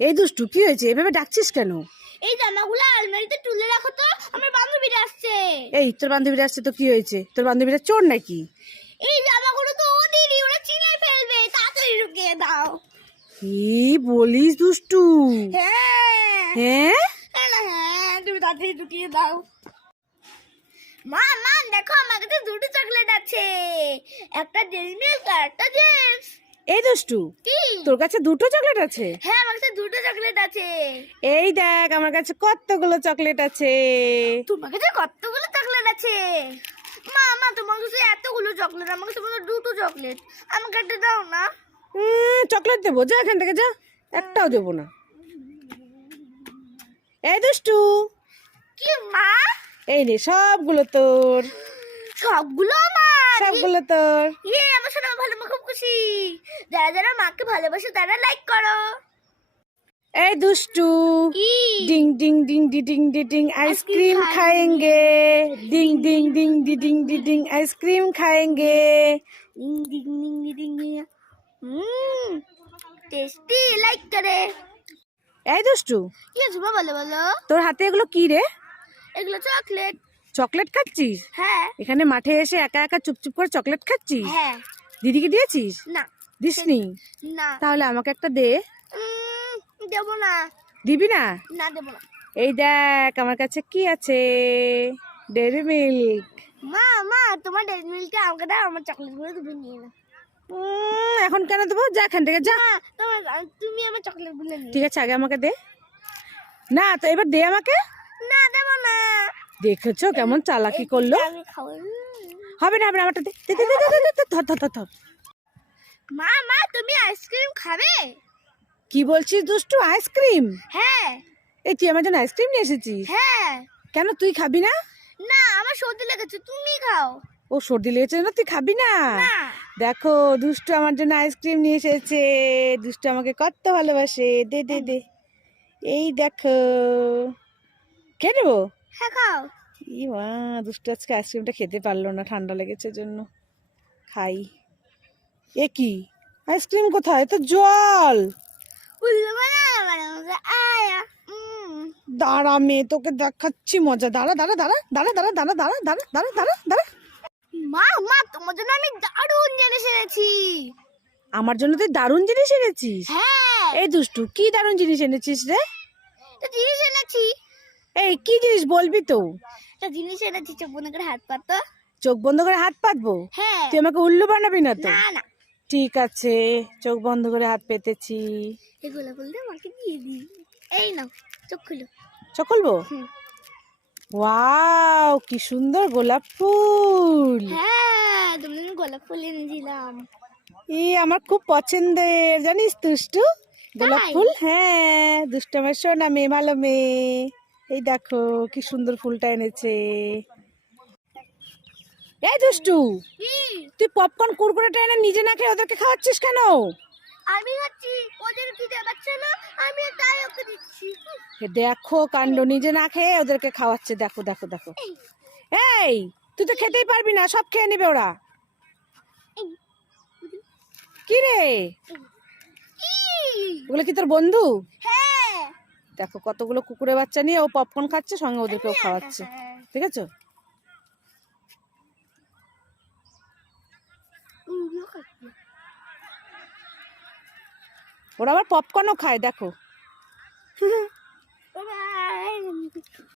এই দুষ্টু, কি হয়েছে? এভাবে ডাকছিস কেন? এই জামাগুলো আলমারিতে তুলে রাখো তো, আমার বান্ধবীরা আসছে। এই তোর বান্ধবীরা আসছে তো কি হয়েছে? তোর বান্ধবীরা চোর নাকি? এই জামাগুলো তো ওদেরই, ওরা চিনে ফেলবে, তাড়াতাড়ি ঢুকিয়ে দাও। কি বলিস দুষ্টু? হ্যাঁ হ্যাঁ হ্যাঁ, তুমি তাড়াতাড়ি ঢুকিয়ে দাও। মা মা দেখো, আমার কাছে দুটো চকলেট আছে, একটা ডেইরি মিল্ক আর একটা জেমস। এই দুষ্টু, কি? তোর কাছে দুটো চকলেট আছে? হ্যাঁ, আমার কাছে দুটো চকলেট আছে। এই দেখ, আমার কাছে কতগুলো চকলেট আছে। তোমার কাছে কতগুলো চকলেট আছে? মা মা, তোমার কাছে এতগুলো চকলেট, আমার কাছে মাত্র দুটো চকলেট, আমাকে একটা দাও না। চকলেট দেবো? যা এখান থেকে, যা। একটাও দেবো না। এই দুষ্টু, কি মা? এই নে, সবগুলো তোর। সবগুলো আমার? সবগুলো তোর। আমার শোনা ভালো, মা খুব খুশি। যারা যারা মাকে ভালোবাসে তারা লাইক করো। এই দুষ্টু, কি? Ding ding ding D ding D ding ice cream खाएंगे। डिंग डिंग डिंग डि डिंग डि डिंग आइसक्रीम खाएंगे। डिंग डिंग डिंग डिंग डिंग। টেস্টি, লাইক করে। এই দুষ্টু, কি আছে মা, বলো বলো। তোর হাতে এগুলো কি রে? এগুলো চকলেট। চকলেট খাচ্ছিস? হ্যাঁ এখানে মাঠে এসে একা একা চুপচুপ করে চকলেট খাচ্ছিস? হ্যাঁ। দিদিকে দিয়েছিস? না দিসনি? না, তাহলে আমাকে একটা দে। দেবো না। দিবি না? না দেবো না। এই দেখ, আমার কাছে কি আছে, ডেইরি মিল্ক। মা মা, তোমার ডেইরি মিল্কটা আমাকে দাও, আমার চকলেটগুলো তুমি নিয়ে নাও। এখন কেন দেবো? যা এখান থেকে, যা। তুমি আমার চকলেটগুলো নিয়ে। ঠিক আছে, আগে আমাকে দে। না তো এবার দে আমাকে। না দেবো না। দেখেছো কেমন চালাকি করলো? আমি খাবো। হবে না, হবে না, আমারটা দে। দে, দে, দে, দে, দে, দে, ধর, ধর, ধর, ধর। মা মা, তুমি আইসক্রিম খাবে? কি বলছিস দুষ্টু? আইসক্রিম? হ্যাঁ এই তুই আমার জন্য আইসক্রিম নিয়ে এসেছিস? হ্যাঁ। কেন, তুই খাবি না? না, আমার সর্দি লেগেছে, তুমি খাও। ও, সর্দি লেগেছে না, তুই খাবি না? না। দেখো, দুষ্টু আমার জন্য আইসক্রিম নিয়ে এসেছে। দুষ্টু আমাকে কত ভালোবাসে। দে দে দে। এই দেখো, খেয়ে নেবো? হ্যাঁ খাও। ই মা, দুষ্টু আজকে আইসক্রিমটা খেতে পারলো না, ঠান্ডা লেগেছে জন্য। খাই। এ কি, আইসক্রিম কোথায়? তো জল। দাঁড়া মেয়ে, তোকে দেখাচ্ছি মজা। দাঁড়া দাঁড়া দাঁড়া দাঁড়া দাঁড়া দাঁড়া দাঁড়া দাঁড়া দাঁড়া দাঁড়া দাঁড়া। মা মা, তোমার জন্য আমি দারুণ জিনিস এনেছি। আমার জন্য তুই দারুণ জিনিস এনেছিস? হ্যাঁ, এই দুষ্টু, কি দারুণ জিনিস এনেছিস রে? একটা জিনিস এনেছি। এই কি জিনিস বলবি তো? একটা জিনিস এনেছি, চোখ বন্ধ করে হাত পাতো। চোখ বন্ধ করে হাত পাতবো? হ্যাঁ। তুই আমাকে উল্লু বানাবি না তো? না না, ঠিক আছে, চোখ বন্ধ করে হাত পেতেছি। এগুলো বলতে আমাকে দিয়ে দিই। এই নাও, চোখ খুলো। চোখ খুলবো? ওয়াও, কি সুন্দর গোলাপ ফুল। হ্যাঁ, তুমি গোলাপ ফুল এনেছিলাম। আমার খুব পছন্দের, জানিস দুষ্টু, গোলাপ তাই? ফুল। হ্যাঁ, দুষ্টু আমার সোনা মেয়ে, ভালো মেয়ে। এই দেখো কি সুন্দর ফুলটা এনেছে। এই দুষ্টু, তুই পপকর্ন কুরকুরেটা এনে নিজে না খেয়ে ওদেরকে খাওয়াচ্ছিস কেন? আমি খাচ্ছি, ওদের খিদে পাচ্ছে না, আমি তাই ওকে দিচ্ছি। দেখো কাণ্ড, নিজে না খেয়ে ওদেরকে খাওয়াচ্ছে। দেখো দেখো দেখো। এই, তুই তো খেতেই পারবি না, সব খেয়ে নেবে ওরা। কি রে, ওগুলো কি তোর বন্ধু? হ্যাঁ। দেখো কতগুলো কুকুরের বাচ্চা নিয়ে ও পপকর্ন খাচ্ছে, সঙ্গে ওদেরকেও খাওয়াচ্ছে। ঠিক আছে? ওরা আবার পপকর্নও খায়, দেখো।